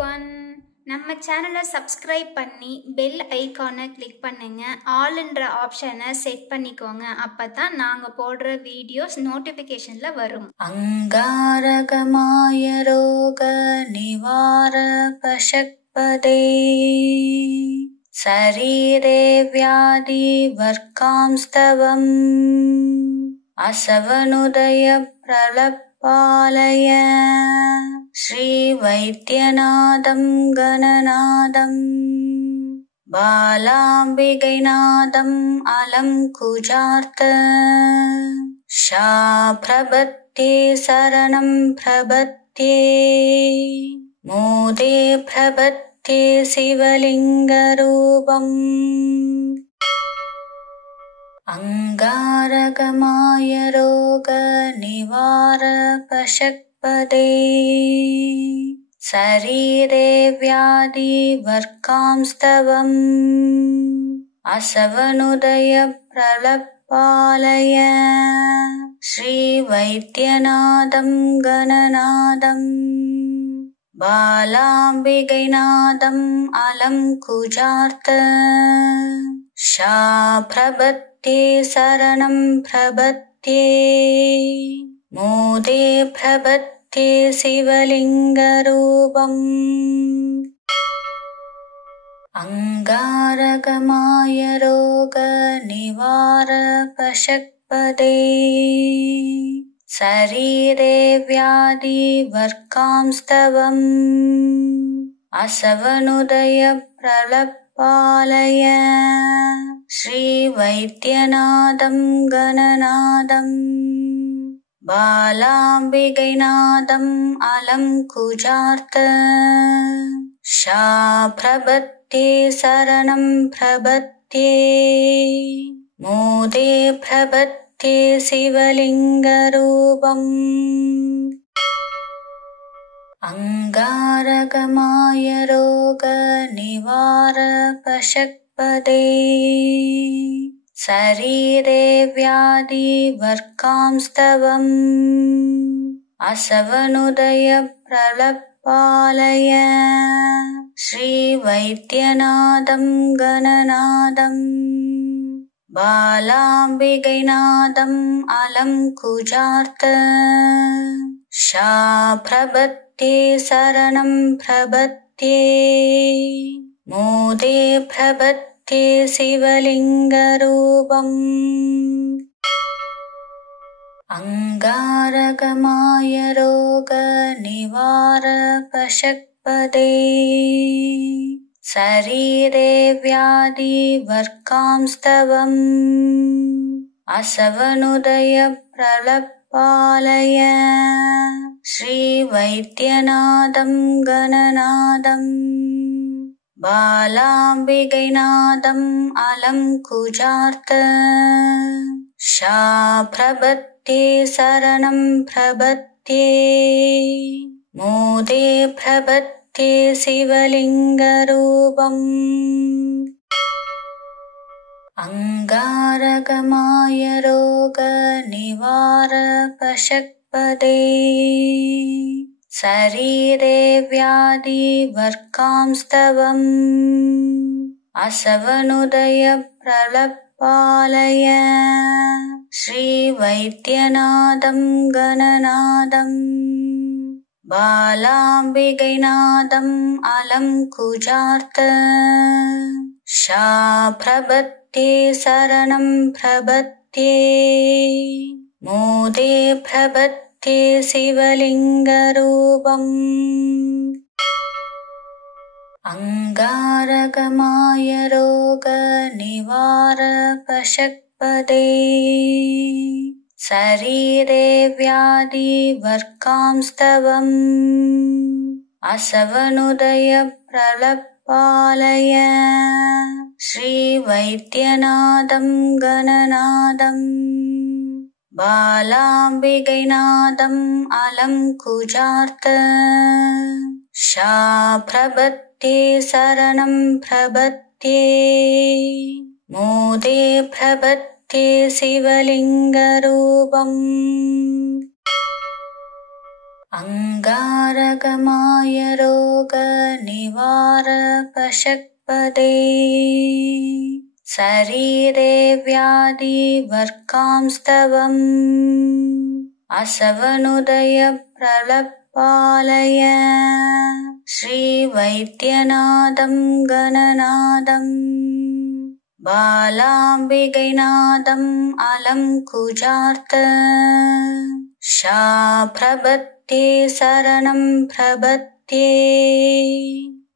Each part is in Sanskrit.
everyone. நம்ம சேனலை சப்ஸ்கிரைப் பண்ணி பெல் ஐகானை கிளிக் பண்ணுங்க. ஆல்ன்ற ஆப்ஷனை செட் பண்ணிக்கோங்க. அப்பதான் நாங்க போடுற வீடியோஸ் நோட்டிபிகேஷன்ல வரும். அங்காரகமாய ரோக நிவார பசக்பதே சரீரே வியாதி வர்க்காம்ஸ்தவம் அசவனுதய பிரலப்பாலய ஸ்ரீ வைத்தியநாதம் கணநாதம் பாலாம்பிகைநாதம் அலம் குஜார்த்த ஷா பிரபத்தே சரணம் பிரபத்தே மோதே பிரபத்தே சிவலிங்கரூபம் அங்காரகமாய ரோக நிவார பசக்பதே சரீரே வியாதி வர்க்காம்ஸ்தவம் அசவனுதய பிரலப்பாலய ஸ்ரீ வைத்தியநாதம் கணநாதம் பாலாம்பிகைநாதம் அலம் குஜார்த்த ஷா பிரபத்தே சரணம் பிரபத்தே மோதே பிரபத்தே சிவலிங்கரூபம் அங்காரகமாய ரோக நிவார பசக்பதே சரீரே வியாதி வர்க்காம்ஸ்தவம் அசவனுதய பிரலப்பாலய ஸ்ரீ வைத்தியநாதம் கணநாதம் பாலாம்பிகைநாதம் அலம் குஜார்த்த ஷா பிரபத்தே சரணம் பிரபத்தே மோதே பிரபத்தே சிவலிங்கரூபம் அங்காரகமாய ரோக நிவார பசக்பதே சரீரே வியாதி வர்க்காம்ஸ்தவம் அசவனுதய பிரலப்பாலய ஸ்ரீ வைத்தியநாதம் கணநாதம் பாலாம்பிகைநாதம் அலம் குஜார்த்த ஷா பிரபத்தே சரணம் பிரபத்தே மோதே பிரபத்தே சிவலிங்கரூபம் அங்காரகமாய ரோக நிவார பசக்பதே சரீரே வியாதி வர்க்காம்ஸ்தவம் அசவனுதய பிரலப்பாலய ஸ்ரீ வைத்தியநாதம் கணநாதம் பாலாம்பிகைநாதம் அலம் குஜார்த்த ஷா பிரபத்தே சரணம் பிரபத்தே மோதே பிரபத்தே சிவலிங்கரூபம் அங்காரகமாய ரோக நிவார பசக்பதே சரீரே வியாதி வர்க்காம்ஸ்தவம் அசவனுதய பிரலப்பாலய ஸ்ரீ வைத்தியநாதம் கணநாதம் பாலாம்பிகைநாதம் அலம் குஜார்த்த ஷா பிரபத்தே சரணம் பிரபத்தே மோதே பிரபத்தே சிவலிங்கரூபம் அங்காரகமாய ரோக நிவார பசக்பதே சரீரே வியாதி வர்க்காம்ஸ்தவம் அசவனுதய பிரலப்பாலய ஸ்ரீ வைத்தியநாதம் கணநாதம் பாலாம்பிகைநாதம் அலம் குஜார்த்த ஷா பிரபத்தே சரணம் பிரபத்தே மோதே பிரபத்தே சிவலிங்கரூபம் அங்காரகமாய अंगारगमाय रोगनिवारपशक्पदे शरीरे व्याधिवर्कांस्तवम् असवनुदय प्रलपालय श्रीवैद्यनाथं गणनाथं बालाम्बिकैनाथम् अलङ्कुजार्थ शाप्रपत्ये शरणं प्रपत्ये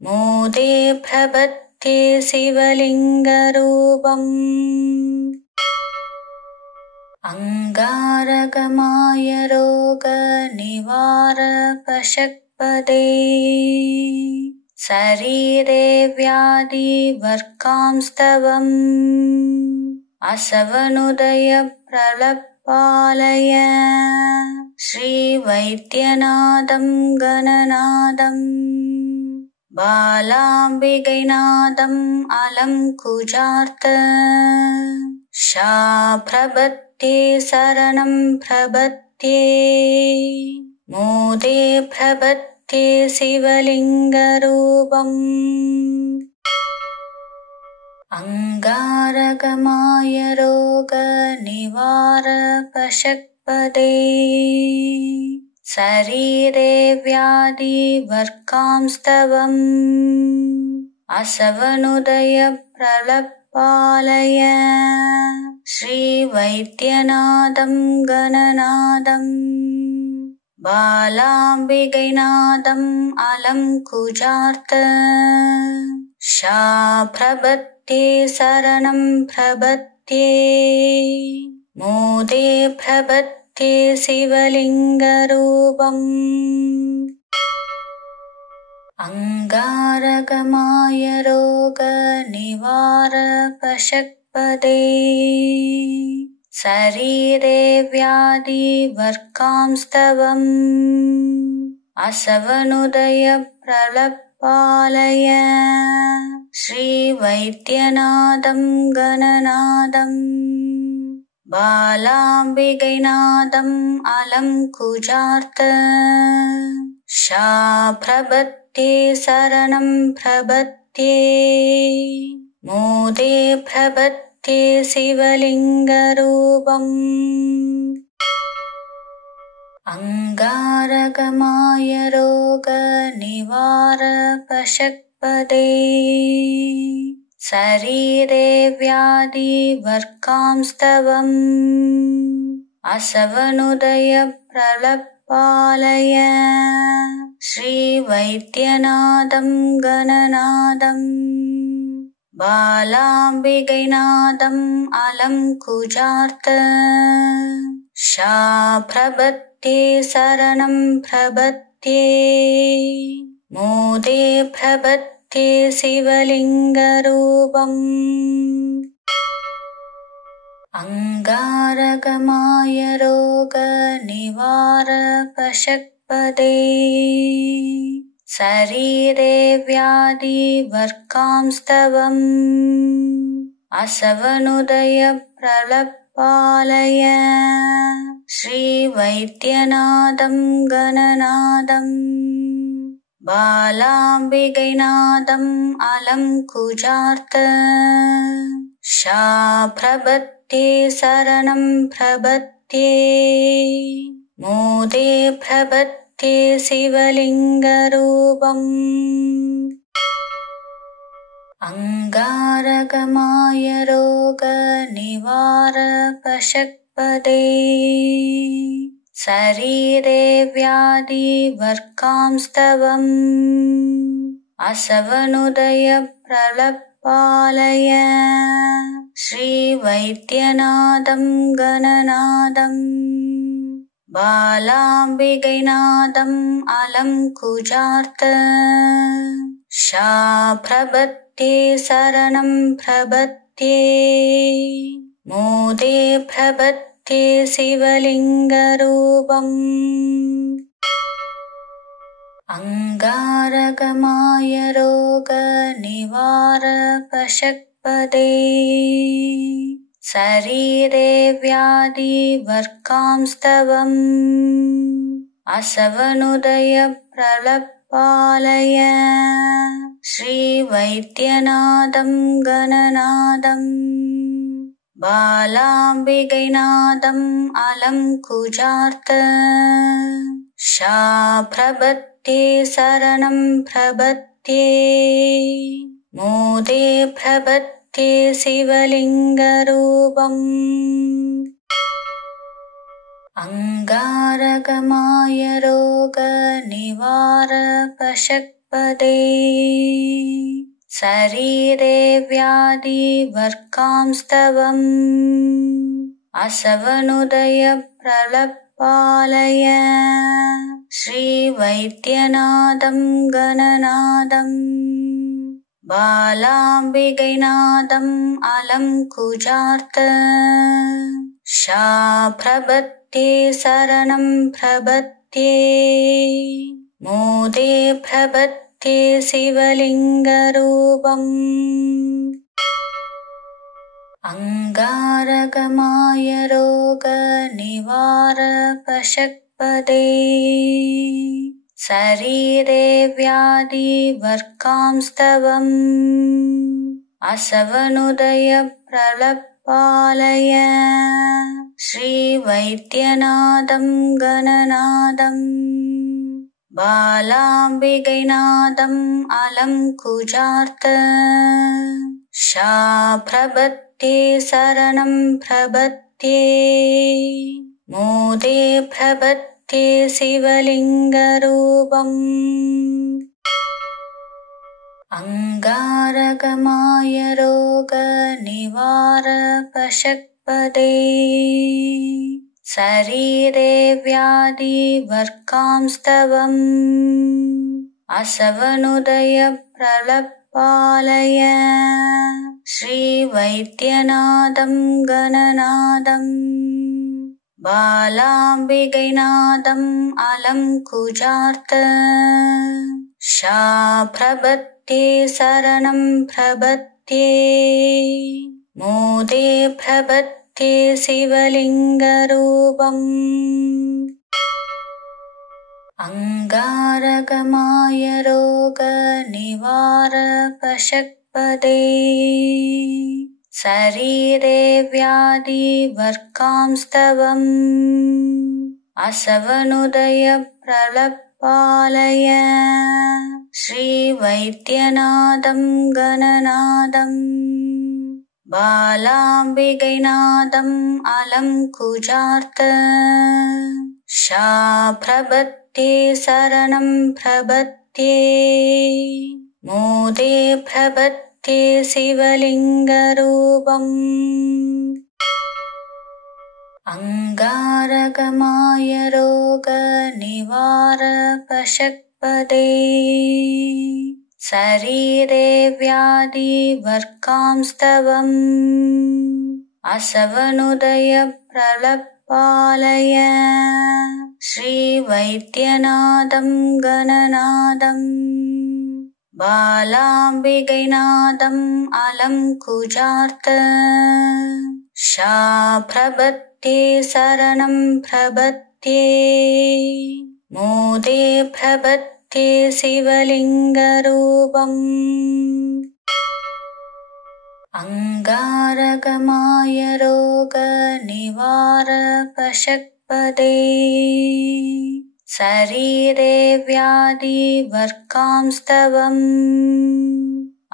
मोदे प्रपत्ये शिवलिङ्गरूपम् अंगारगमाय रोगनिवारपशक्पदे शरीरे व्याधिवर्कांस्तवम् असवनुदय प्रलपालय श्रीवैद्यनाथं गणनाथं बालाम्बिकैनाथम् अलङ्कुजार्थ शाप्रपत्ये शरणं प्रपत्ये मोदे प्रपत्ये शिवलिङ्गरूपम् अंगारगमाय रोगनिवारपशक्पदे शरीरे व्याधिवर्कांस्तवम् असवनुदय प्रलपालय श्रीवैद्यनाथं गणनाथं बालाम्बिकैनाथम् अलङ्कुजार्थ शाप्रपत्ये शरणं प्रपत्ये मोदे प्रपत्ये शिवलिङ्गरूपम् अंगारगमाय रोगनिवारपशक्पदे शरीरे व्याधिवर्कांस्तवम् असवनुदय प्रलपालय श्रीवैद्यनाथं गणनाथं बालाम्बिकैनाथम् अलङ्कुजार्थ शाप्रपत्ये शरणं प्रपत्ये मोदे प्रपत्ये शिवलिङ्गरूपम् अंगारगमाय रोगनिवारपशक्पदे शरीरे व्याधिवर्कांस्तवम् असवनुदय प्रलपालय श्रीवैद्यनाथं गणनाथं बालाम्बिकैनाथम् अलङ्कुजार्थ शाप्रपत्ये शरणं प्रपत्ये मोदे प्रपत्ये शिवलिङ्गरूपम् अंगारगमाय रोगनिवारपशक्पदे शरीरे व्याधिवर्कांस्तवम् असवनुदय प्रलपालय श्रीवैद्यनाथं गणनाथं बालाम्बिकैनाथम् अलङ्कुजार्थ शाप्रपत्ये शरणं प्रपत्ये मोदे प्रपत्ये शिवलिङ्गरूपम् अंगारगमाय रोगनिवारपशक्पदे शरीरे व्याधिवर्कांस्तवम् असवनुदय प्रलपालय श्रीवैद्यनाथं गणनाथं बालाम्बिकैनाथम् अलङ्कुजार्थ शाप्रपत्ये शरणं प्रपत्ये मोदे प्रपत्ये शिवलिङ्गरूपम् अंगारगमाय रोगनिवारपशक्पदे शरीरे व्याधिवर्कांस्तवम् असवनुदय प्रलपालय श्रीवैद्यनाथं गणनाथं बालाम्बिकैनाथम् अलङ्कुजार्थ शाप्रपत्ये शरणं प्रपत्ये मोदे प्रपत्ये शिवलिङ्गरूपम् अंगारगमाय रोगनिवारकषट्पदे शरीरे व्याधिवर्कांस्तवम् असवनुदय प्रलपालय श्रीवैद्यनाथं गणनाथं बालाम्बिकैनाथम् अलङ्कुजार्थ शाप्रपत्ये शरणं प्रपत्ये मोदे प्रपत्ये शिवलिङ्गरूपम् अंगारगमाय रोगनिवारकषट्पदे शरीरे व्याधिवर्कांस्तवम् असवनुदय प्रलपालय श्रीवैद्यनाथं गणनाथं बालाम्बिकैनाथम् अलङ्कुजार्थ शाप्रपत्ये शरणं प्रपत्ये मोदे प्रपत्ये शिवलिङ्गरूपम् अंगारगमाय रोगनिवारकषट्पदे शरीरे व्याधिवर्कांस्तवम् असवनुदय प्रलपालय श्रीवैद्यनाथं गणनाथं बालाम्बिकैनाथम् अलङ्कुजार्थ शाप्रपत्ये शरणं प्रपत्ये मोदे प्रपत्ये शिवलिङ्गरूपम् अंगारगमाय रोगनिवारकषट्पदे शरीरे व्याधिवर्कांस्तवम् असवनुदय प्रलपालय श्रीवैद्यनाथं गणनाथं बालाम्बिकैनाथम् अलङ्कुजार्थ शाप्रपत्ये शरणं प्रपत्ये मोदे प्रपत्ये शिवलिङ्गरूपम् अंगारगमाय रोगनिवारकषट्पदे शरीरे व्याधिवर्कांस्तवम् असवनुदय प्रलपालय श्रीवैद्यनाथं गणनाथं बालाम्बिकैनाथम् अलङ्कुजार्थ शाप्रपत्ये शरणं प्रपत्ये मोदे प्रपत्ये शिवलिङ्गरूपम् अंगारगमाय रोगनिवारकषट्पदे शरीरे व्याधिवर्कांस्तवम्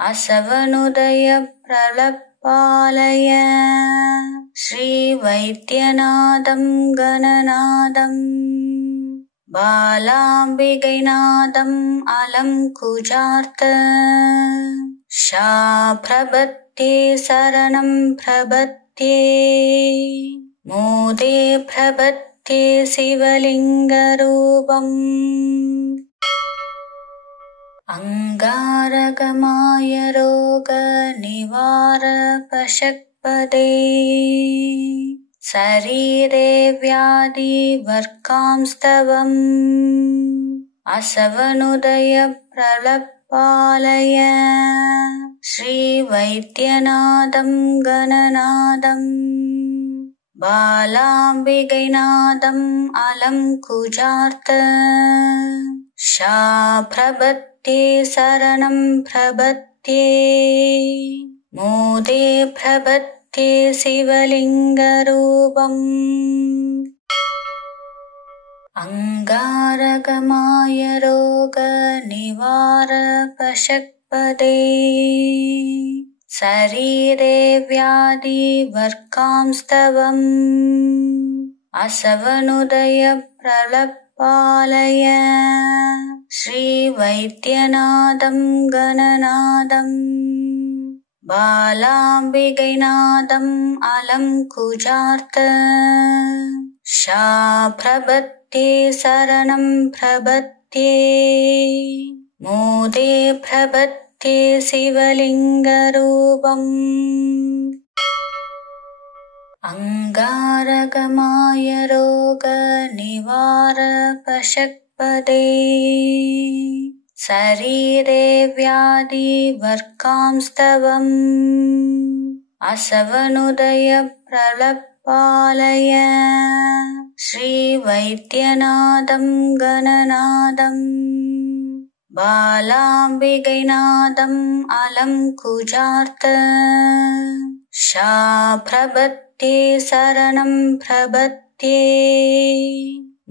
असवनुदय प्रलपालय श्रीवैद्यनाथं गणनाथं बालाम्बिकैनाथम् अलङ्कुजार्थ शाप्रपत्ये शरणं प्रपत्ये मोदे प्रपत्ये शिवलिङ्गरूपम् अंगारगमाय रोगनिवारकषट्पदे शरीरे व्याधिवर्कांस्तवम् असवनुदय प्रलपालय श्रीवैद्यनाथं गणनाथं बालाम्बिकैनादम् अलङ्कुजार्त शाप्रपत्ये शरणं प्रपत्ये मोदे प्रपत्ये शिवलिङ्गरूपम् अंगारगमाय रोगनिवारकषट्पदे शरीरे व्याधिवर्कांस्तवम् असवनुदय प्रलपालय श्रीवैद्यनाथं गणनाथं बालाम्बिकैनाथम् अलङ्कुजार्त शाप्रपत्ये शरणं प्रपत्ये मोदे प्रपत्ये शिवलिङ्गरूपम् अंगारगमाय रोगनिवारकषट्पदे शरीरे व्याधिवर्कांस्तवम् असवनुदय प्रलपालय श्रीवैद्यनाथं गणनाथं बालाम्बिकैनाथम् अलङ्कुजार्त शाप्रपत्ये शरणं प्रपत्ये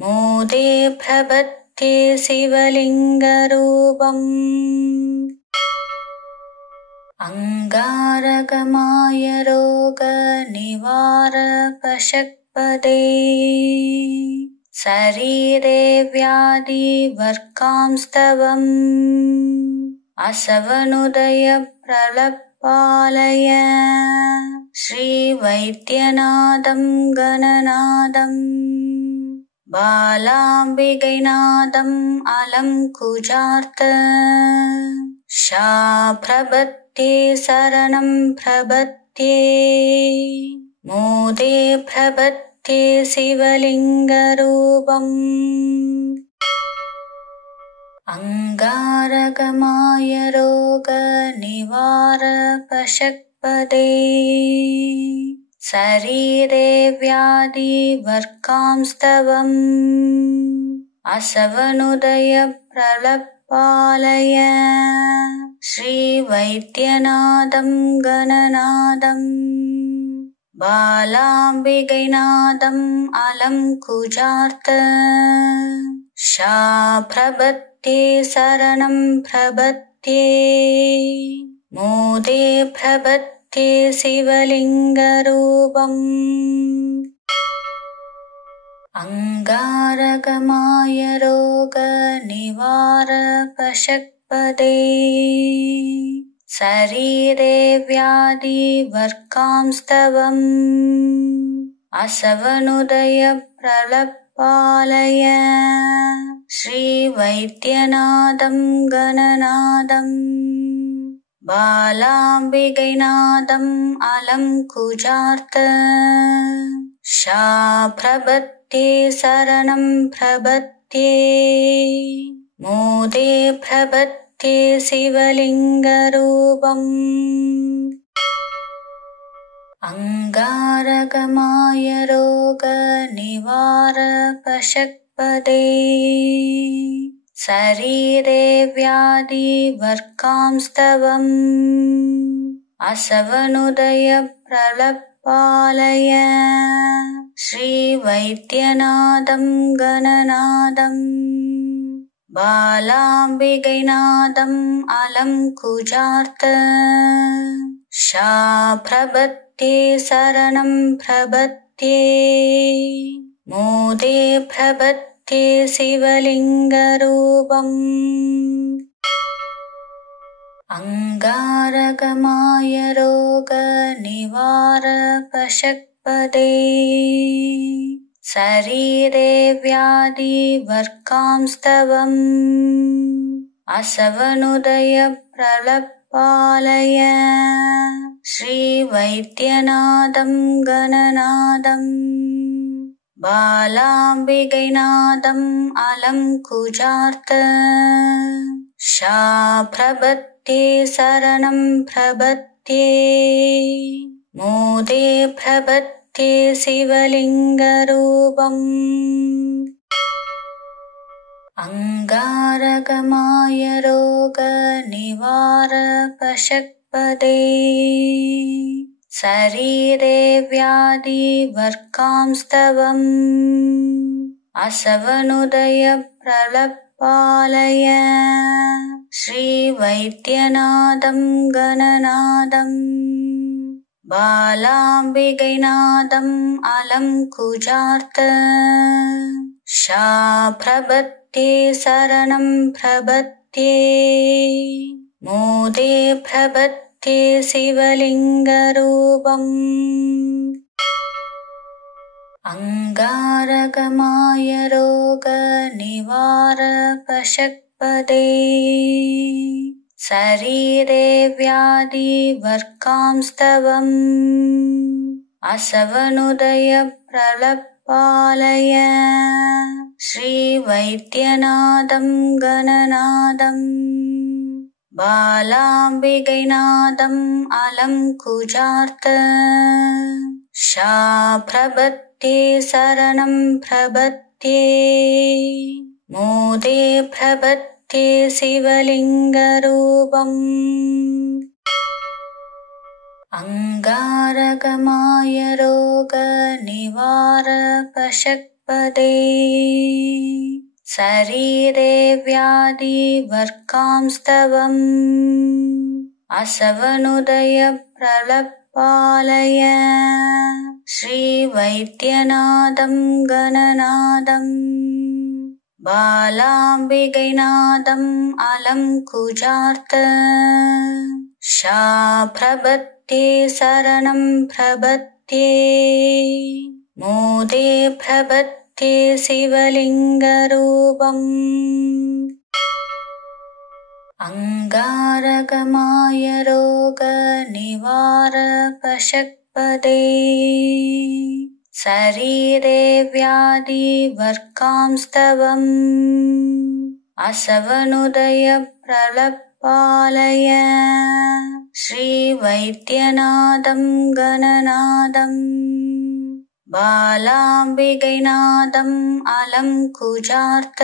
मोदे प्रपत्ये शिवलिङ्गरूपम् अंगारगमाय रोगनिवारकषट्पदे शरीरे व्याधिवर्कांस्तवम् असवनुदय प्रलपालय श्रीवैद्यनाथं गणनाथं बालाम्बिकैनाथम् अलङ्कुजार्त शाप्रपत्ये शरणं प्रपत्ये मोदे प्रपत्ये शिवलिङ्गरूपम् अंगारगमाय रोगनिवारकषट्पदे शरीरे व्याधिवर्कांस्तवम् असवनुदय प्रलपालय श्रीवैद्यनाथं गणनाथं बालाम्बिकैनाथम् अलङ्कुजार्त शाप्रपत्ये शरणं प्रपत्ये मोदे प्रपत्ये शिवलिङ्गरूपम् अंगारगमाय रोगनिवारकषट्पदे शरीरे व्याधिवर्कांस्तवम् असवनुदय प्रलपालय श्रीवैद्यनाथं गणनाथं बालाम्बिकैनाथम् अलङ्कुजार्त शाप्रपत्ये शरणं प्रपत्ये मोदे प्रपत्ये शिवलिङ्गरूपम् अंगारगमाय रोगनिवारकषट्पदे शरीरे व्याधिवर्कांस्तवम् असवनुदय प्रलपालय श्रीवैद्यनाथं गणनाथं बालाम्बिकैनाथम् अलङ्कुजार्त शाप्रपत्ये शरणं प्रपत्ये मोदे प्रपत्ये शिवलिङ्गरूपम् अंगारगमाय रोगनिवारकषट्पदे शरीरे व्याधिवर्कांस्तवम् असवनुदय प्रलपालय श्रीवैद्यनाथं गणनाथं बालाम्बिकैनाथम् अलङ्कुजार्त शाप्रपत्ये शरणं प्रपत्ये मोदे प्रपत्ये प्रबध्ये शिवलिङ्गरूपम् अंगारगमाय रोगनिवारकषट्पदे शरीरे व्याधिवर्कांस्तवम् असवनुदय प्रलपालय श्रीवैद्यनाथं गणनाथं बालाम्बिकैनाथम् अलङ्कुजार्थ शाप्रपत्ये शरणं प्रपत्ये मोदे प्रपत्ये शिवलिङ्गरूपम् अंगारगमाय रोगनिवारकषट्पदे शरीरे व्याधिवर्कांस्तवम् असवनुदय प्रलपालय श्रीवैद्यनाथं गणनाथं बालाम्बिकैनाथम् अलङ्कुजार्थ शाप्रपत्ये शरणं प्रपत्ये मोदे प्रपत्ये शिवलिङ्गरूपम् अंगारगमाय रोगनिवारकषट्पदे शरीरे व्याधिवर्कांस्तवम् असवनुदय प्रलपालय श्रीवैद्यनाथं गणनाथं बालाम्बिकैनाथम् अलङ्कुजार्थ शाप्रपत्ये शरणं प्रपत्ये मोदे प्रपत्ये शिवलिङ्गरूपम् अंगारगमाय रोगनिवारकषट्पदे शरीरे व्याधिवर्कांस्तवम् असवनुदय प्रलपालय श्रीवैद्यनाथं गणनाथं बालाम्बिकैनाथम् अलङ्कुजार्थ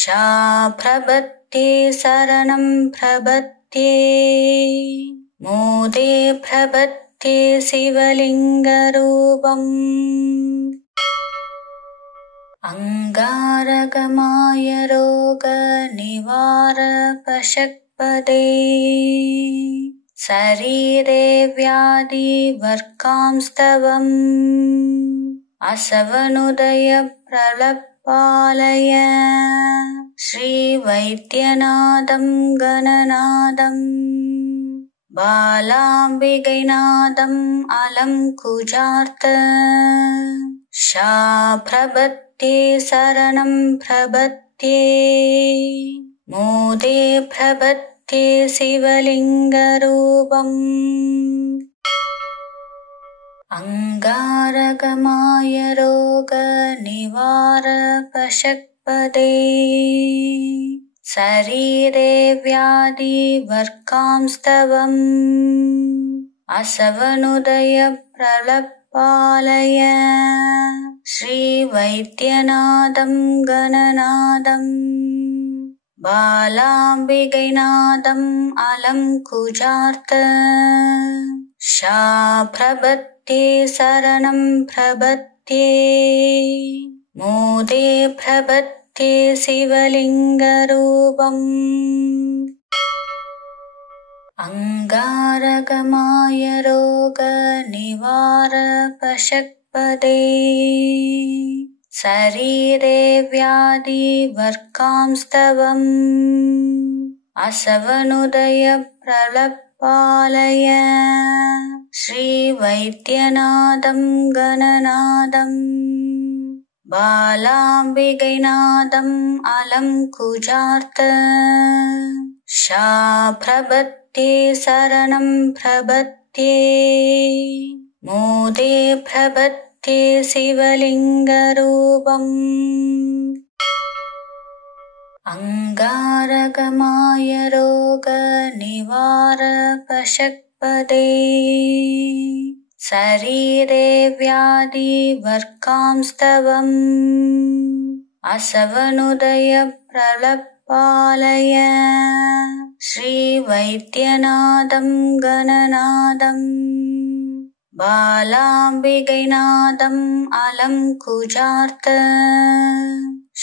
शाप्रपत्ये शरणं प्रपत्ये मोदे प्रपत्ये शिवलिङ्गरूपम् अंगारगमाय रोगनिवारकषट्पदे शरीरे व्याधिवर्कांस्तवम् असवनुदय प्रलपालय श्रीवैद्यनाथं गणनाथं बालाम्बिकैनाथम् अलङ्कुजार्थ शाप्रपत्ये शरणं प्रपत्ये मोदे प्रपत्ये शिवलिङ्गरूपम् अंगारगमाय रोगनिवारकषट्पदे शरीरे व्याधिवर्कांस्तवम् असवनुदय प्रलपालय श्रीवैद्यनाथं गणनाथं बालाम्बिकैनाथम् अलङ्कुजार्थ शाप्रपत्ये शरणं प्रपत्ये मोदे प्रपत्ये शिवलिङ्गरूपम् अंगारगमाय रोगनिवारकषट्पदे शरीरे व्याधिवर्कांस्तवम् असवनुदय प्रलपालय श्रीवैद्यनाथं गणनाथं बालाम्बिकैनाथम् अलङ्कुजार्थ शाप्रपत्ये शरणं प्रपत्ये मोदे प्रपत्ये शिवलिङ्गरूपम् अंगारगमाय रोगनिवारकषट्पदे शरीरे व्याधिवर्कांस्तवम् असवनुदय प्रलपालय श्रीवैद्यनाथं गणनाथं बालाम्बिकैनाथम् अलङ्कुजार्थ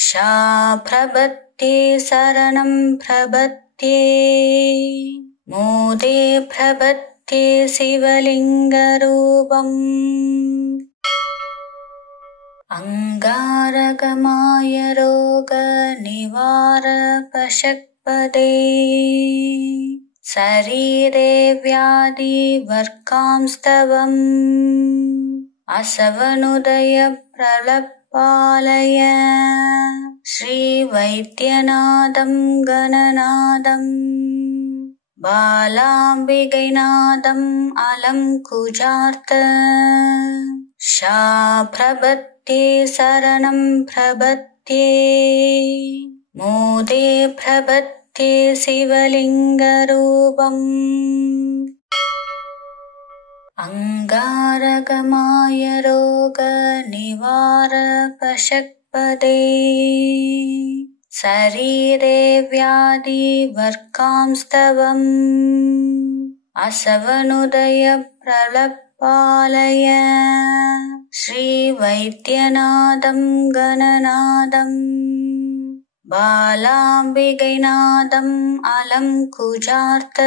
शाप्रपत्ये शरणं प्रपत्ये मोदे प्रपत्ये शिवलिङ्गरूपम् अंगारगमाय रोगनिवारकशक्पदे शरीरे व्याधिवर्कांस्तवम् असवनुदय प्रलपालय श्रीवैद्यनाथं गणनाथं बालाम्बिकैनाथम् अलङ्कुजार्थ शाप्रपत्ये शरणं प्रपत्ये मोदे प्रपत्ये शिवलिङ्गरूपम् अंगारगमाय रोगनिवारकशक्पदे शरीरे व्याधिवर्कांस्तवम् असवनुदय प्रलपालय श्रीवैद्यनाथं गणनाथं बालाम्बिकैनाथम् अलङ्कुजार्थ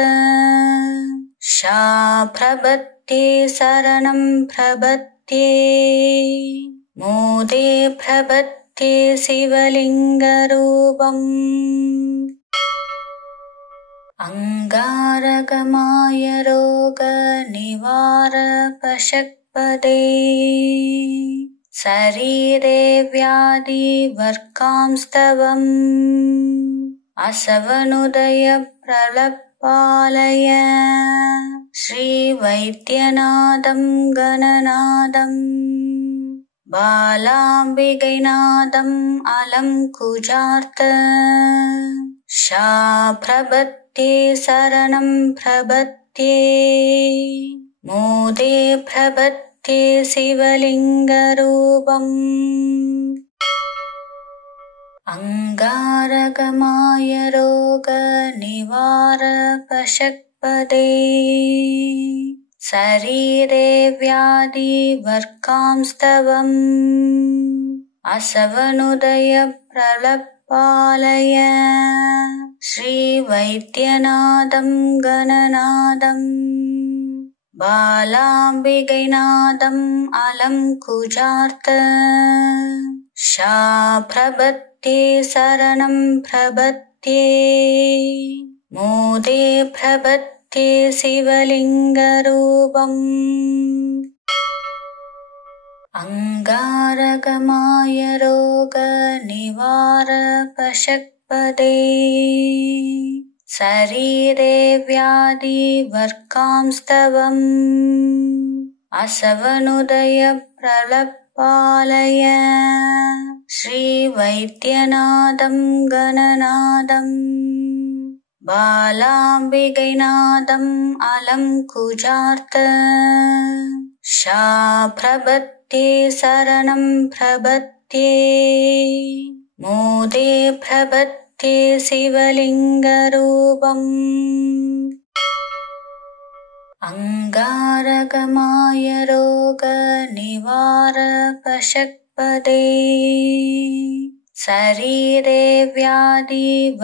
शाप्रपत्ये शरणं प्रपत्ये मोदे प्रपत्ये शिवलिङ्गरूपम् अंगारगमाय रोगनिवारकशक्पदे शरीरे व्याधिवर्कांस्तवम् असवनुदय प्रलपालय श्रीवैद्यनाथं गणनाथं बालाम्बिकैनाथम् अलङ्कुजार्थ शाप्रपत्ये शरणं प्रपत्ये मोदे प्रपत्ये शिवलिङ्गरूपम् अंगारगमाय रोगनिवारकशक्पदे शरीरे व्याधिवर्कांस्तवम् असवनुदय प्रलपालय श्रीवैद्यनाथं गणनाथं बालाम्बिकैनाथम् अलङ्कुजार्थ शाप्रपत्ये शरणं प्रपत्ये मोदे प्रपत्ये शिवलिङ्गरूपम् अंगारगमाय रोगनिवारकशक्पदे शरीरे व्याधिवर्कांस्तवम् असवनुदय प्रलपालय श्रीवैद्यनाथं गणनाथं बालाम्बिकैनाथम् अलङ्कुजार्थ शाप्रपत्ये शरणं प्रपत्ये मोदे प्रपत्ये शिवलिङ्गरूपम् अंगारगमाय रोगनिवारकशक्पदे शरीरे व्याधिवर्कांस्तवम्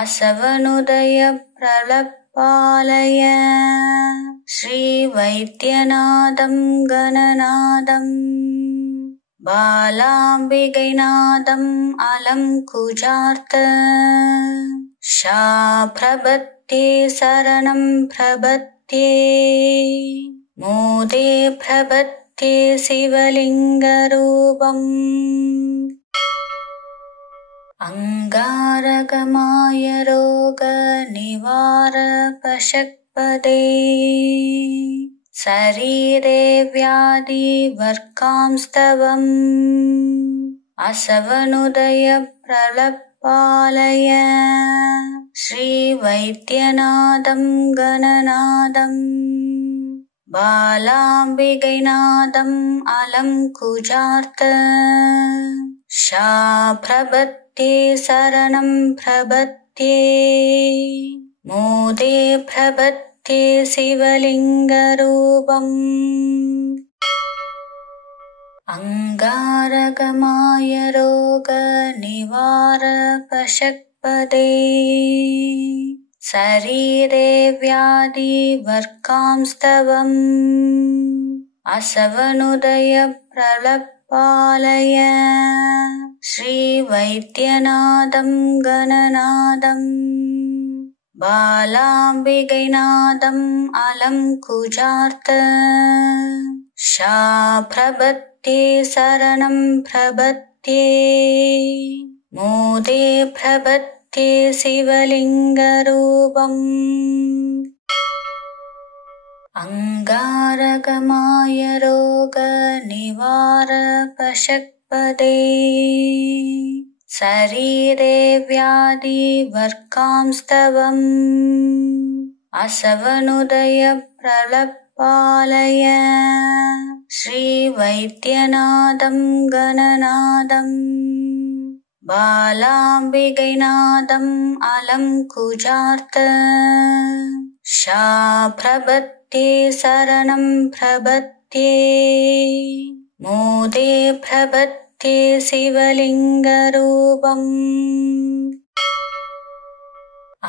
असवनुदय प्रलपालय श्रीवैद्यनाथं गणनाथं बालाम्बिकैनाथम् अलङ्कुजार्थ शाप्रपत्ये शरणं प्रपत्ये मोदे प्रपत्ये शिवलिङ्गरूपम् अंगारगमाय रोगनिवारकशक्पदे शरीरे व्याधिवर्कांस्तवम् असवनुदय प्रलपालय श्रीवैद्यनाथं गणनाथं बालाम्बिकैनाथम् अलङ्कुजार्थ शाप्रपत्ये शरणं प्रपत्ये मोदे प्रपत्ये शिवलिङ्गरूपम् अंगारगमाय रोगनिवारकशक्पदे शरीरे व्याधिवर्कांस्तवम् असवनुदय प्रलपालय श्रीवैद्यनाथं गणनाथं बालाम्बिकैनाथम् अलङ्कुजार्थ शाप्रपत्ये शरणं प्रपत्ये मोदे प्रपत्ये शिवलिङ्गरूपम् अंगारगमाय रोगनिवारकशक्पदे शरीरे व्याधिवर्कांस्तवम् असवनुदय प्रलपालय श्रीवैद्यनाथं गणनाथं बालाम्बिकैनाथम् अलङ्कुजार्थ शाप्रपत्ये शरणं प्रपत्ये मोदे प्रपत्ये शिवलिङ्गरूपम्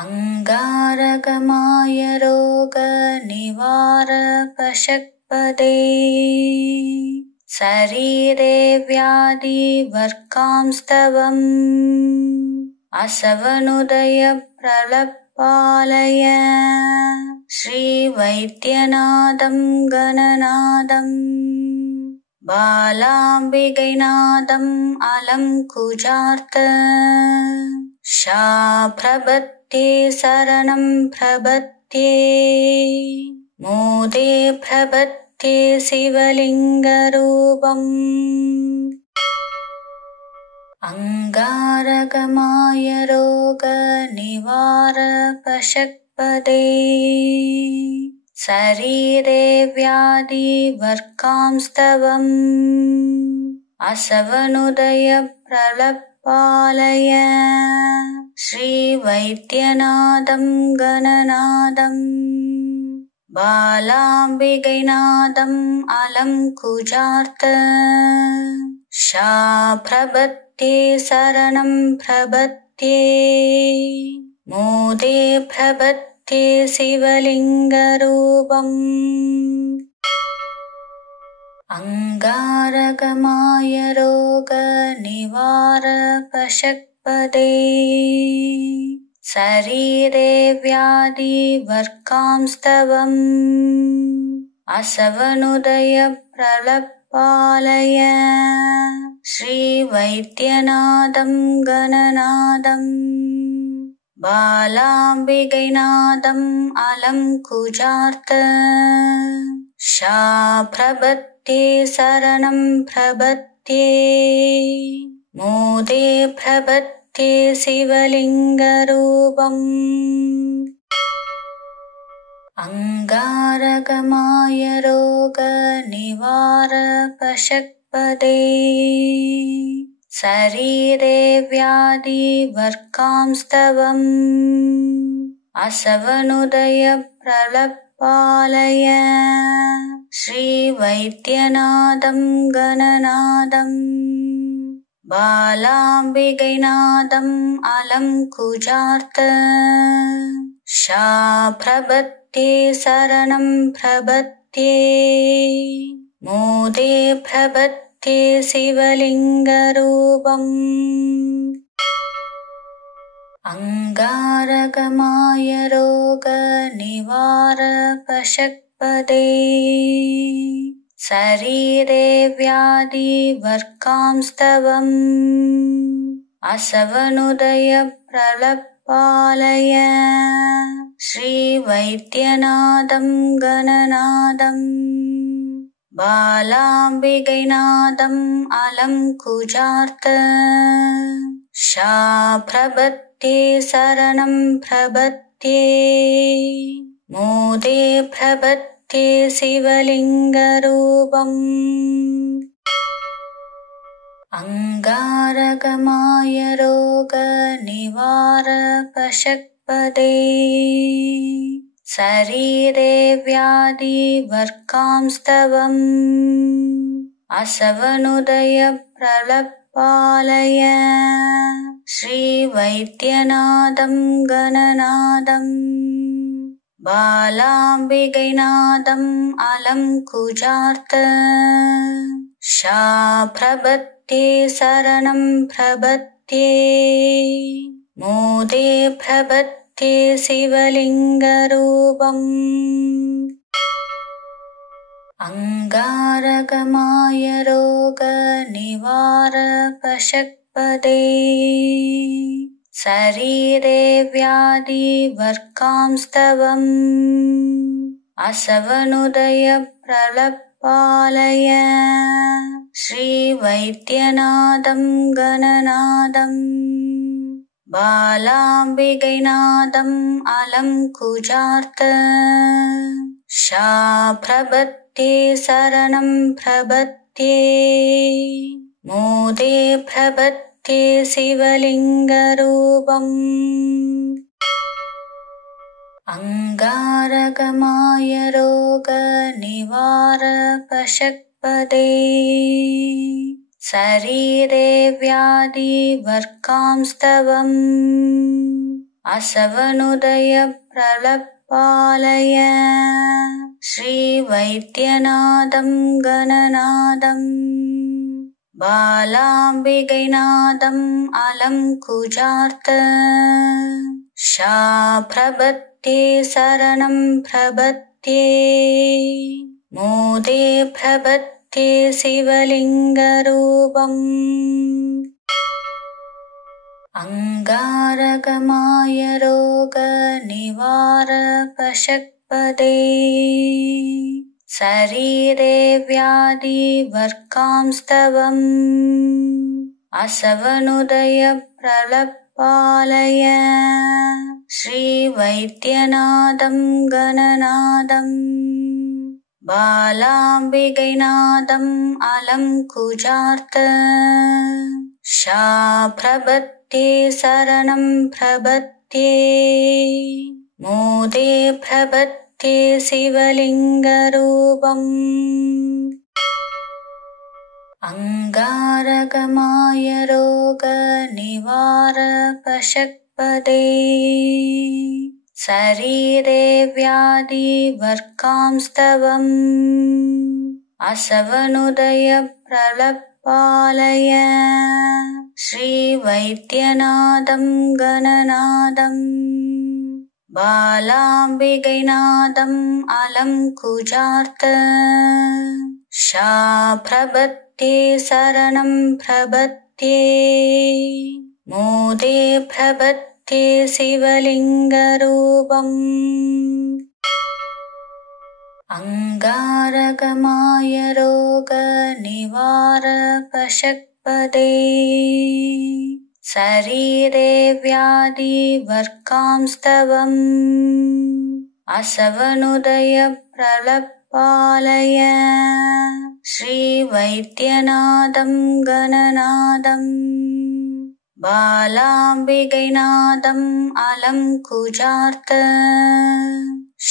अंगारगमाय रोगनिवारकशक्पदे शरीरे व्याधिवर्कांस्तवम् असवनुदय प्रलपालय श्रीवैद्यनाथं गणनाथं बालाम्बिकैनाथम् अलङ्कुजार्थ शाप्रपत्ये शरणं प्रपत्ये मोदे प्रपत्ये शिवलिङ्गरूपम् अंगारगमाय रोगनिवारकशक्पदे शरीरे व्याधिवर्कांस्तवम् असवनुदय प्रलपालय श्रीवैद्यनाथं गणनाथं बालाम्बिकैनाथम् अलङ्कुजार्थ शाप्रपत्ये शरणं प्रपत्ये मोदे प्रपत्ये शिवलिङ्गरूपम् अंगारगमाय रोगनिवारकशक्पदे शरीरे व्याधिवर्कांस्तवम् असवनुदय प्रलपालय श्रीवैद्यनाथं गणनाथं बालाम्बिकैनाथम् अलङ्कुजार्थ शाप्रपत्ये शरणं प्रपत्ये मोदे प्रपत्ये शिवलिङ्गरूपम् अंगारगमाय रोगनिवारकशक्पदे शरीरे व्याधिवर्कांस्तवम् असवनुदय प्रलपालय श्रीवैद्यनाथं गणनाथं बालाम्बिकैनाथम् अलङ्कुजार्थ शाप्रपत्ये शरणं प्रपत्ये मोदे प्रपत्ये शिवलिङ्गरूपम् अंगारगमाय रोगनिवारकशक्पदे शरीरे व्याधिवर्कांस्तवम् असवनुदय प्रलपालय श्रीवैद्यनाथं गणनाथं बालाम्बिकैनाथम् अलङ्कुजार्थ शाप्रपत्ये प्रपत्ये शरणं प्रपत्ये मोदे प्रपत्ये शिवलिङ्गरूपम् अंगारगमाय रोगनिवारपशक्पदे शरीरे व्याधिवर्कांस्तवम् असवनुदय प्रलपालय श्रीवैद्यनाथं गणनाथं बालाम्बिकैनाथम् अलङ्कुचार्थ शाप्रपत्ये शरणं प्रपत्ये मोदे प्रपत्ये शिवलिङ्गरूपम् अंगारगमाय रोगनिवारपशक्पदे शरीरे व्याधिवर्कांस्तवम् असवनुदय प्रलपालय श्रीवैद्यनाथं गणनाथं बालाम्बिकैनाथम् अलङ्कुचार्थ शाप्रपत्ये शरणं प्रपत्ये मोदे प्रपत्ये शिवलिङ्गरूपम् अंगारगमाय रोगनिवारपशक्पदे शरीरे व्याधिवर्कांस्तवम् असवनुदय प्रलपालय श्रीवैद्यनाथं गणनाथं बालाम्बिकैनाथम् अलङ्कुचार्थ शाप्रपत्ये शरणं प्रपत्ये मोदे प्रपत्ये शिवलिङ्गरूपम् अंगारगमाय रोगनिवारपशक्पदे शरीरे व्याधिवर्कांस्तवम् असवनुदय प्रलपालय श्रीवैद्यनाथं गणनाथं बालाम्बिकैनाथम् अलङ्कुचार्थ शाप्रपत्ये शरणं प्रपत्ये मोदे प्रपत्ये शिवलिङ्गरूपम् अंगारगमाय रोगनिवारपशक्पदे शरीरे व्याधिवर्कांस्तवम् असवनुदय प्रलपालय श्रीवैद्यनाथं गणनाथं बालाम्बिकैनाथम् अलङ्कुचार्थ शाप्रपत्ये शरणं प्रपत्ये मोदे प्रपत्ये शिवलिङ्गरूपम् अंगारगमाय रोगनिवारपशक्पदे शरीरे व्याधिवर्कांस्तवम् असवनुदय प्रलपालय श्रीवैद्यनाथं गणनाथं बालाम्बिकैनाथम् अलङ्कुचार्थ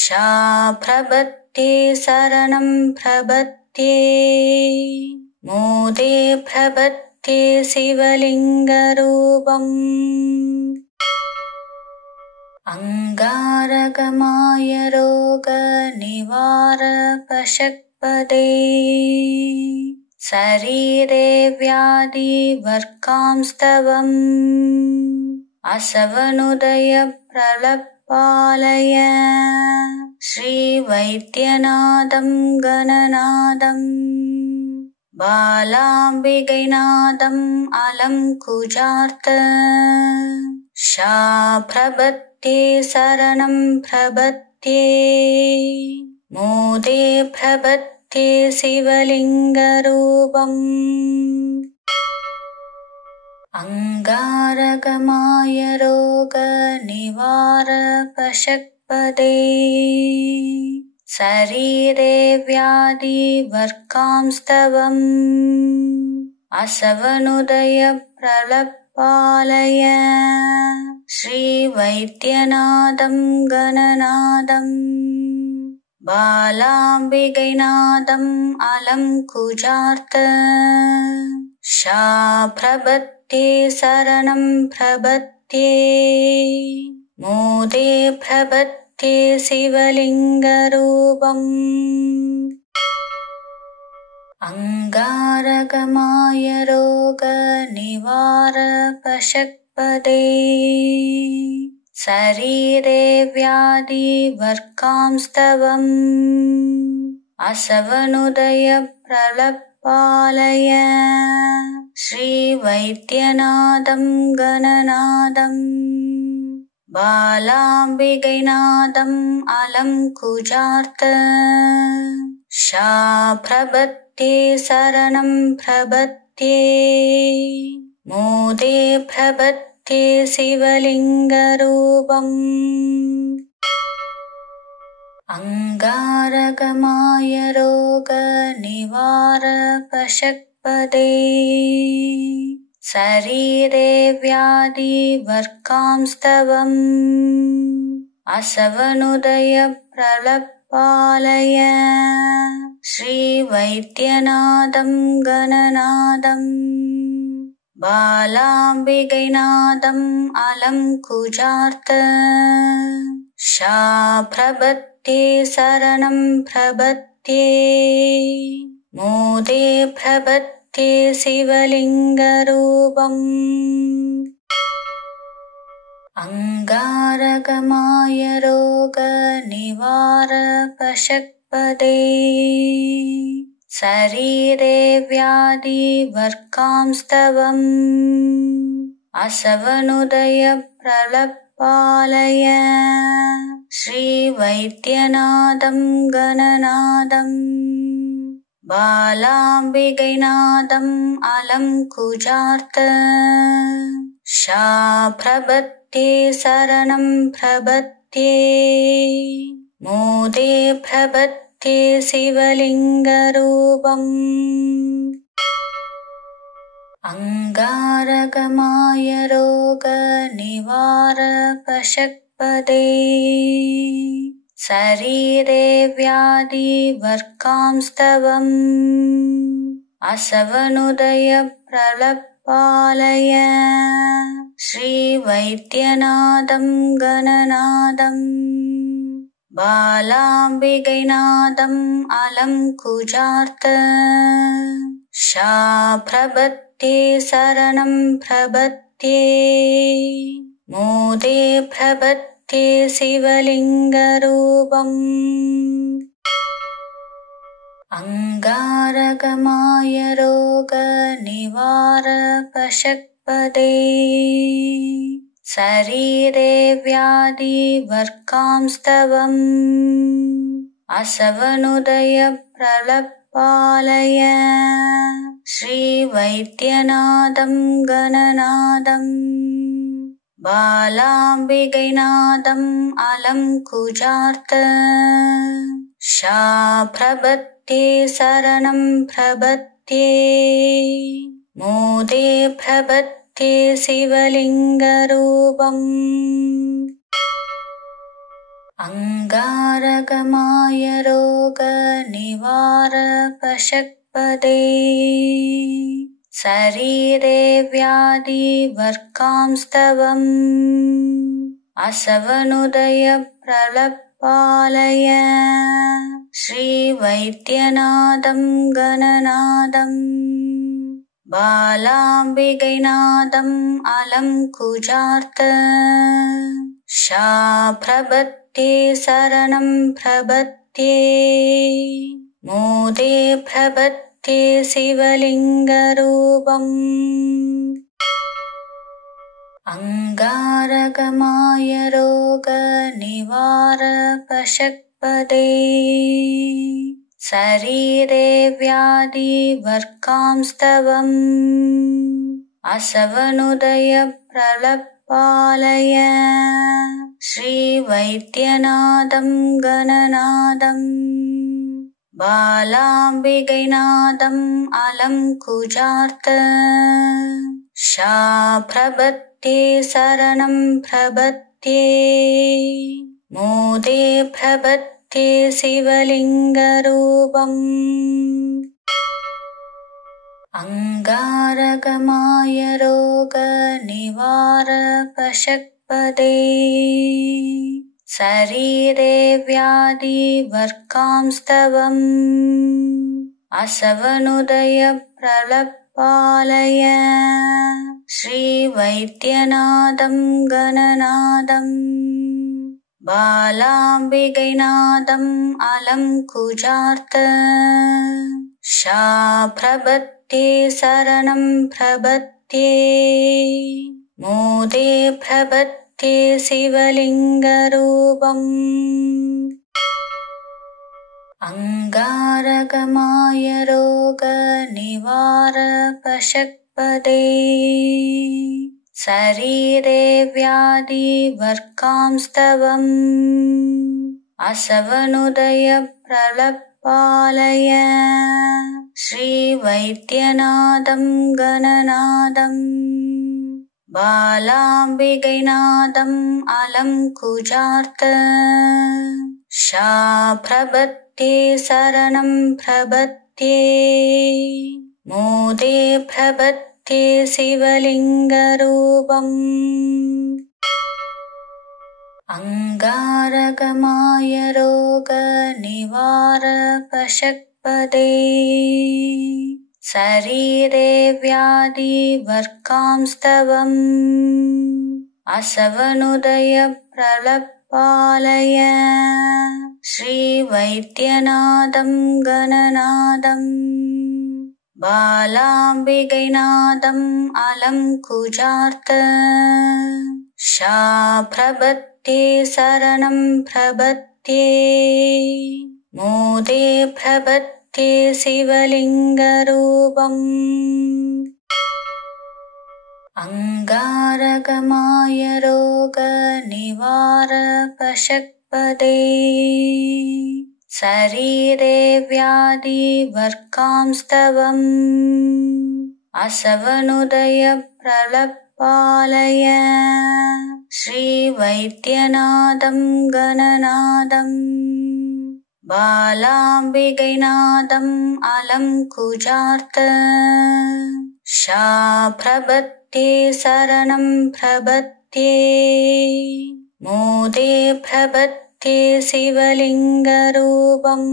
शाप्रपत्ये शरणं प्रपत्ये मोदे प्रपत्ये शिवलिङ्गरूपम् अंगारगमाय रोगनिवारपशक्पदे शरीरे व्याधिवर्कांस्तवम् असवनुदय प्रलपालय श्रीवैद्यनाथं गणनाथं बालाम्बिकैनाथम् अलङ्कुचार्थ शाप्रपत्ये शरणं प्रपत्ये मोदे प्रपत्ये शिवलिङ्गरूपम् अंगारगमाय रोग निवारपशक्पदे शरीरे व्याधिवर्कांस्तवम् असवनुदय प्रलपालय श्रीवैद्यनाथं गणनाथं बालाम्बिकैनाथम् अलङ्कुजार्थ शाप्रपत्ये शरणं प्रपत्ये मोदे प्रपत्ये शिवलिङ्गरूपम् अंगारगमाय रोगनिवारपशक्पदे शरीरे व्याधिवर्कांस्तवम् असवनुदय प्रलपालय श्रीवैद्यनाथं गणनाथं बालाम्बिकैनाथम् अलङ्कुजार्थ शाप्रपत्ये शरणं प्रपत्ये मोदे प्रपत्ये शिवलिङ्गरूपम् अंगारगमाय रोगनिवारपशक्पदे शरीरे व्याधिवर्कांस्तवम् असवनुदय प्रलपालय श्रीवैद्यनाथं गणनाथं बालाम्बिकैनाथम् अलङ्कुजार्थ शाप्रपत्ये शरणं प्रपत्ये मोदे प्रपत्ये शिवलिङ्गरूपम् अंगारगमाय रोगनिवारपशक्पदे शरीरे व्याधिवर्कांस्तवम् असवनुदय प्रलपालय श्रीवैद्यनाथं गणनाथं बालाम्बिकैनाथम् अलङ्कुजार्थ शाप्रपत्ये शरणं प्रपत्ये मोदे प्रपत्ये शिवलिङ्गरूपम् अंगारगमाय रोगनिवारपशक्पदे शरीरे व्याधिवर्कांस्तवम् असवनुदय प्रलपालय श्रीवैद्यनाथं गणनाथं बालाम्बिकैनाथम् अलङ्कुजार्थ शाप्रपत्ये शरणं प्रपत्ये मोदे प्रपत्ये शिवलिङ्गरूपम् अंगारगमाय रोगनिवारपशक्पदे शरीरे व्याधिवर्कांस्तवम् असवनुदय प्रलपालय श्रीवैद्यनाथं गणनाथं बालाम्बिकैनाथम् अलङ्कुजार्थ शाप्रपत्ये शरणं प्रपत्ये मोदे प्रपत्ये शिवलिङ्गरूपम् अंगारगमाय रोगनिवारपशक्पदे शरीरे व्याधिवर्कांस्तवम् असवनुदय प्रलपालय श्रीवैद्यनाथं गणनाथं बालाम्बिकैनाथम् अलङ्कुजार्थ शाप्रपत्ये शरणं प्रपत्ये मोदे प्रपत्ये शिवलिङ्गरूपम् अंगारगमाय रोगनिवारपशक्पदे शरीरे व्याधिवर्कांस्तवम् असवनुदय प्रलपालय प्रलपालय श्रीवैद्यनाथं गणनाथं बालाम्बिकैनाथम् अलङ्कुजार्थ शाप्रपत्ये शरणं प्रपत्ये मोदे प्रपत्ये शिवलिङ्गरूपम् अंगारगमाय रोगनिवारकषट्पदे शरीरे व्याधिवर्कांस्तवम् असवनुदय प्रलपालय श्रीवैद्यनाथं गणनाथं बालाम्बिकैनाथम् अलङ्कुजार्थ शाप्रपत्ये शरणं प्रपत्ये मोदे प्रपत्ये शिवलिङ्गरूपम् अंगारगमाय रोगनिवारकषट्पदे शरीरे व्याधिवर्कांस्तवम् असवनुदय प्रलपालय श्रीवैद्यनाथं गणनाथं बालाम्बिकैनाथम् अलङ्कुजार्थ शाप्रपत्ये शरणं प्रपत्ये मोदे प्रपत्ये शिवलिङ्गरूपम् अंगारगमाय रोगनिवारकषट्पदे शरीरे व्याधिवर्कांस्तवम् असवनुदय प्रलपालय श्रीवैद्यनाथं गणनाथं बालाम्बिकैनाथम् अलङ्कुजार्थ शाप्रपत्ये शरणं प्रपत्ये मोदे प्रपत्ये शिवलिङ्गरूपम् अंगारगमाय रोगनिवारकषट्पदे शरीरे व्याधिवर्कांस्तवम् असवनुदय प्रलपालय श्रीवैद्यनाथं गणनाथं बालाम्बिकैनाथम् अलङ्कुजार्थ शाप्रपत्ये शरणं प्रपत्ये मोदे प्रपत्ये शिवलिङ्गरूपम्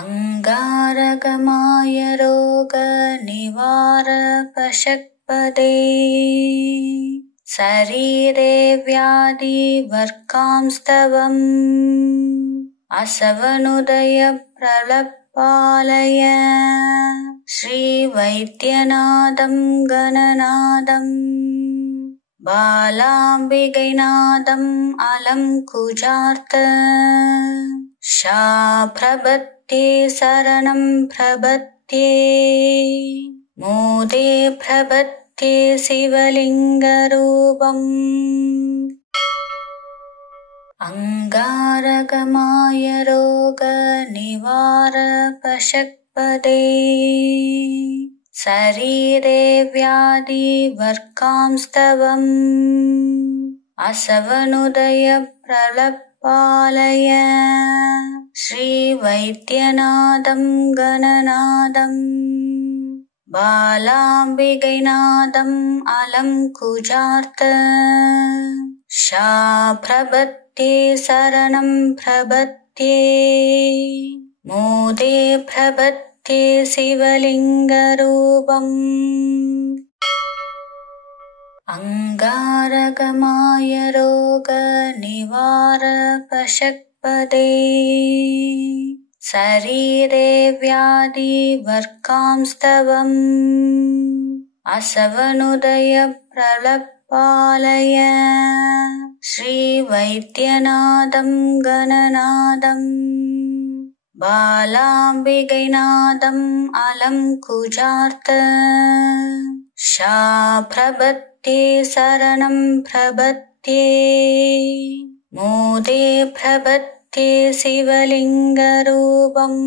अंगारगमाय रोगनिवारकषट्पदे शरीरे व्याधिवर्कांस्तवम् असवनुदय प्रलपालय श्रीवैद्यनाथं गणनाथं बालाम्बिकैनाथम् अलङ्कुजार्थ शाप्रपत्ये शरणं प्रपत्ये मोदे प्रपत्ये शिवलिङ्गरूपम् अंगारगमाय रोगनिवारकषट्पदे शरीरे व्याधिवर्कांस्तवम् असवनुदय प्रलपालय श्रीवैद्यनाथं गणनाथं बालाम्बिकैनाथम् अलङ्कुजार्थ शाप्रपत्ये शरणं प्रपत्ये मोदे प्रपत्ये शिवलिङ्गरूपम् अंगारगमाय रोगनिवारकषट्पदे शरीरे व्याधिवर्कांस्तवम् असवनुदय प्रलपालय श्रीवैद्यनाथं गणनाथं बालाम्बिकैनाथम् अलङ्कुजार्थ शा प्रपत्ये शरणं प्रपत्ये मोदे प्रपत्ये शिवलिङ्गरूपम्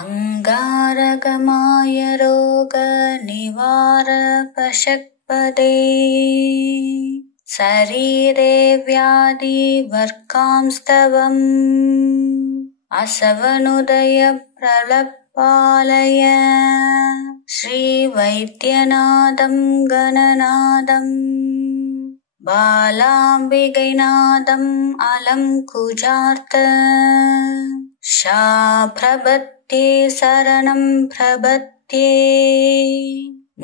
अंगारगमाय रोगनिवारकषट्पदे शरीरे व्याधिवर्कांस्तवम् असवनुदय प्रलपालय श्रीवैद्यनाथं गणनाथं बालाम्बिकैनाथम् अलङ्कुचार्थ शा प्रपत्ये शरणं प्रपत्ये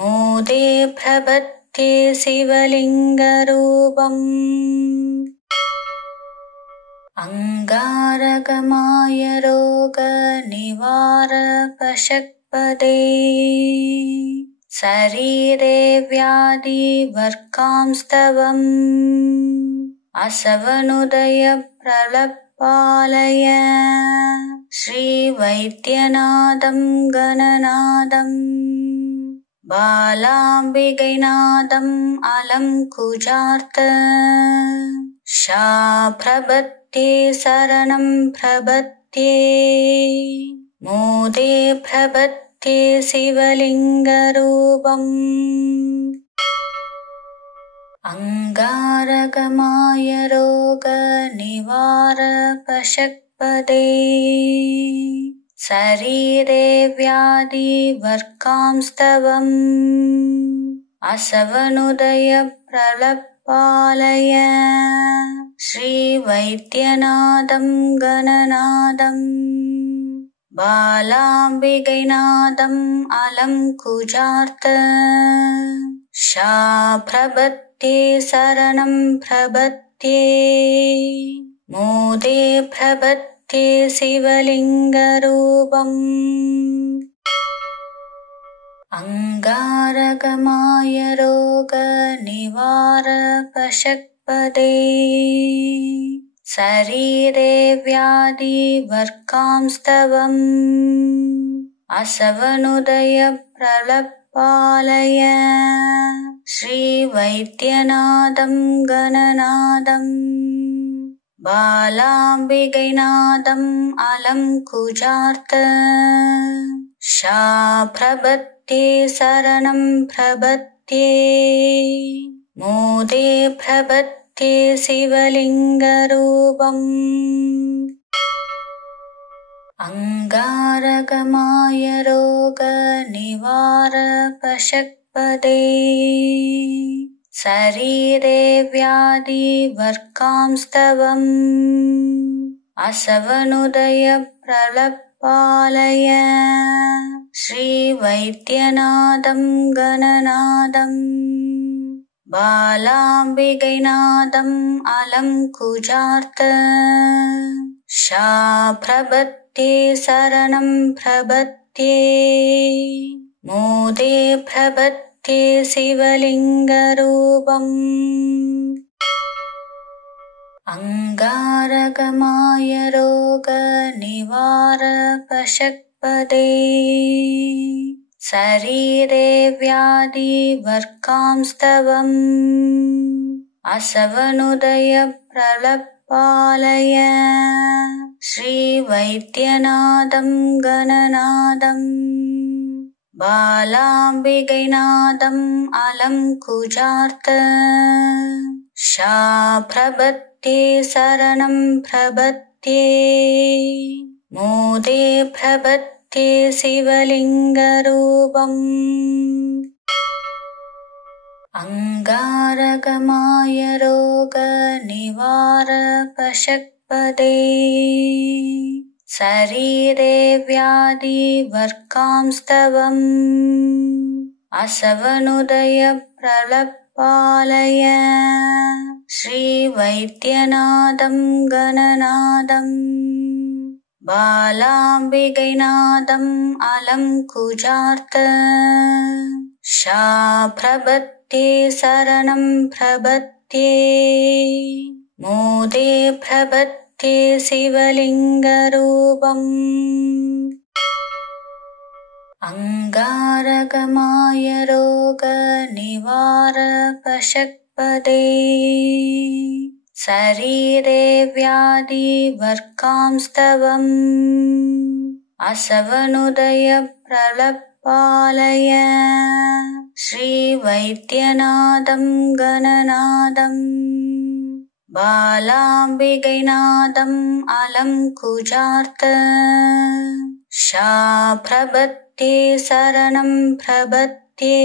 मोदे प्रपत्ये शिवलिङ्गरूपम् अंगारगमाय रोगनिवारकषट्पदे शरीरे व्याधिवर्कांस्तवम् असवनुदय प्रलपालय श्रीवैद्यनाथं गणनाथं बालाम्बिकैनाथम् अलङ्कुचार्थ शा प्रपत्ये शरणं प्रपत्ये मोदे प्रपत्ये शिवलिङ्गरूपम् अंगारगमाय रोगनिवारकषट्पदे शरीरे व्याधिवर्कांस्तवम् असवनुदय प्रलपालय श्रीवैद्यनाथं गणनाथं बालाम्बिकैनाथम् अलङ्कुचार्थ शा प्रपत्ये शरणं प्रपत्ये मोदे प्रपत्ये शिवलिङ्गरूपम् अंगारगमाय रोगनिवारकषट्पदे शरीरे व्याधिवर्कांस्तवम् असवनुदय प्रलपालय श्रीवैद्यनाथं गणनाथं बालाम्बिकैनाथम् अलङ्कुचार्थ शा प्रपत्ये शरणं प्रपत्ये मोदे प्रपत्ये शिवलिङ्गरूपम् अंगारगमाय रोगनिवारकषट्पदे शरीरे व्याधिवर्कांस्तवम् असवनुदय प्रलपालय श्रीवैद्यनाथं गणनाथं बालाम्बिकैनाथम् अलङ्कुचार्थ शा प्रपत्ये शरणं प्रपत्ये मोदे प्रपत्ये शिवलिङ्गरूपम् अंगारगमाय रोगनिवारकषट्पदे शरीरे व्याधिवर्कांस्तवम् असवनुदय प्रलपालय श्रीवैद्यनाथं गणनाथं बालाम्बिकैनाथम् अलङ्कुचार्थ शा प्रपत्ये शरणं प्रपत्ये मोदे प्रपत्ये शिवलिङ्गरूपम् अंगारगमाय रोगनिवारकषट्पदे शरीरे व्याधिवर्कांस्तवम् असवनुदय प्रलपालय श्रीवैद्यनाथं गणनाथं बालाम्बिकैनाथम् अलङ्कुचार्थ शा प्रपत्ये शरणं प्रपत्ये मोदे प्रपत्ये शिवलिङ्गरूपम् अंगारगमाय रोग निवारपशक्पदे शरीरे व्याधि वर्कांस्तवम् असवनुदय प्रलपालय श्रीवैद्यनाथं गणनाथं बालाम्बिकैनाथं अलंकुचार्थ शाप्रपत्ये शरणं प्रपत्ये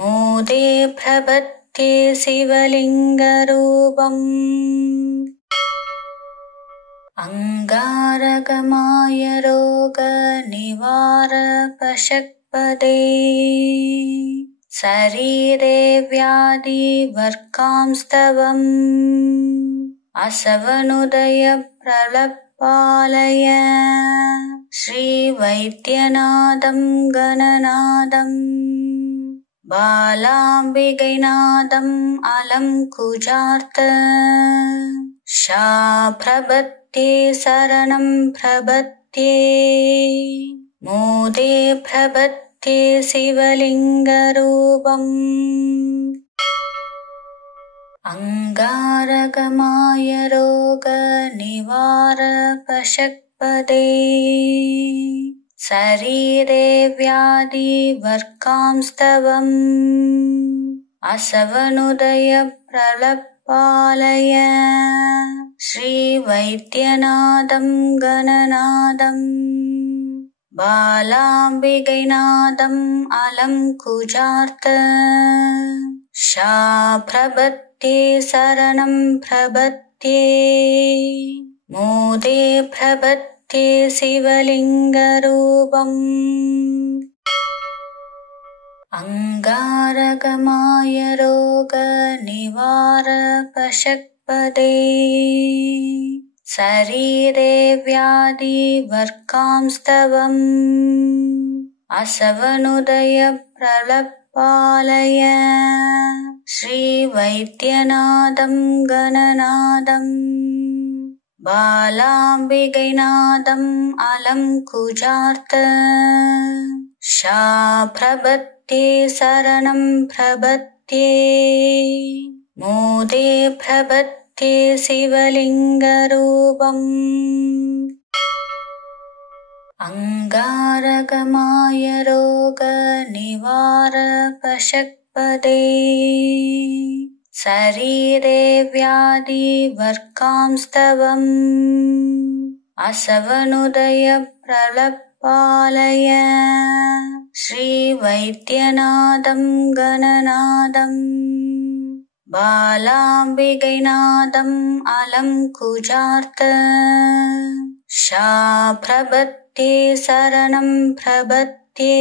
मोदे प्रपत्ये शिवलिङ्गरूपम् अंगारगमाय रोग निवारपशक्पदे शरीरे व्याधि वर्कांस्तवम् असवनुदय प्रलपालय श्रीवैद्यनाथं गणनाथं बालाम्बिकैनाथं अलंकुचार्थ शाप्रपत्ये शरणं प्रपत्ये मोदे प्रपत्ये शिवलिङ्गरूपम् अंगारगमाय रोग निवारपशक्पदे शरीरे व्याधि वर्कांस्तवम् असवनुदय प्रलपालय श्रीवैद्यनाथं गणनाथं बालाम्बिकैनाथं अलंकुचार्थ शाप्रपत्ये शरणं प्रपत्ये मोदे प्रपत्ये शिवलिङ्गरूपम् अंगारगमाय रोग निवारपशक्पदे शरीरे व्याधि वर्कांस्तवम् असवनुदय प्रलपालय श्रीवैद्यनाथं गणनाथं बालाम्बिकैनाथं अलंकुचार्थ शाप्रपत्ये शरणं प्रपत्ये मोदे प्रपत्ये शिवलिङ्गरूपम् अंगारगमाय रोग निवारपशक्पदे शरीरे व्याधि वर्कांस्तवम् असवनुदय प्रलपालय श्रीवैद्यनाथं गणनाथं बालाम्बिकैनाथं अलंकुचार्थ शाप्रपत्ये शरणं प्रपत्ये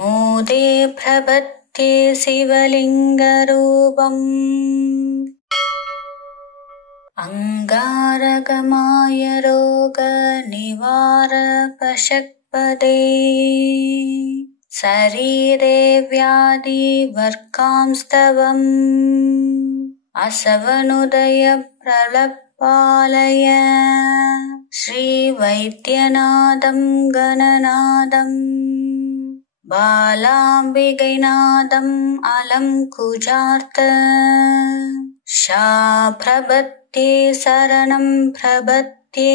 मोदे प्रपत्ये शिवलिङ्गरूपम् अंगारगमाय रोग निवारपशक्पदे शरीरे व्याधि वर्कांस्तवम् असवनुदय प्रलपालय श्रीवैद्यनाथं गणनाथं बालाम्बिकैनाथं अलंकुचार्थ शाप्रपत्ये शरणं प्रपत्ये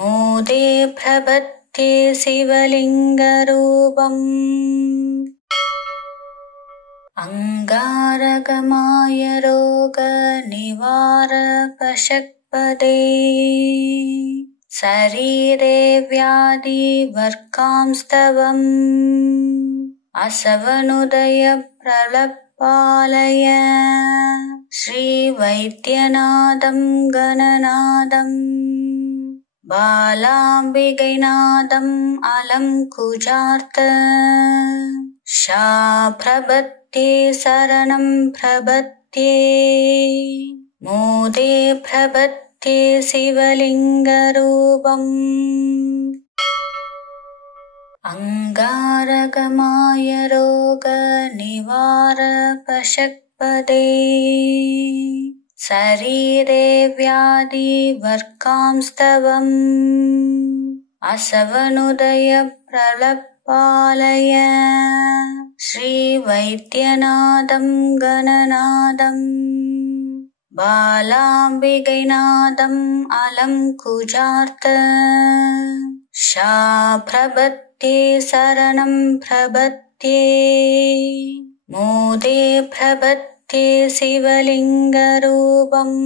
मोदे प्रपत्ये शिवलिङ्गरूपम् अंगारगमाय रोग निवारपशक्पदे शरीरे व्याधि वर्कांस्तवम् असवनुदय प्रलपालय श्रीवैद्यनाथं गणनाथं बालाम्बिकैनाथं अलंकुचार्थ शाप्रपत्ये शरणं प्रपत्ये मोदे प्रपत्ये शिवलिङ्गरूपम् अंगारगमाय रोग निवारपशक्पदे शरीरे व्याधि वर्कांस्तवम् असवनुदय प्रलपालय श्रीवैद्यनाथं गणनाथं बालाम्बिकैनाथम् अलङ्कुजार्थ शाप्रपत्ये शरणं प्रपत्ये मोदे प्रपत्ये शिवलिङ्गरूपम्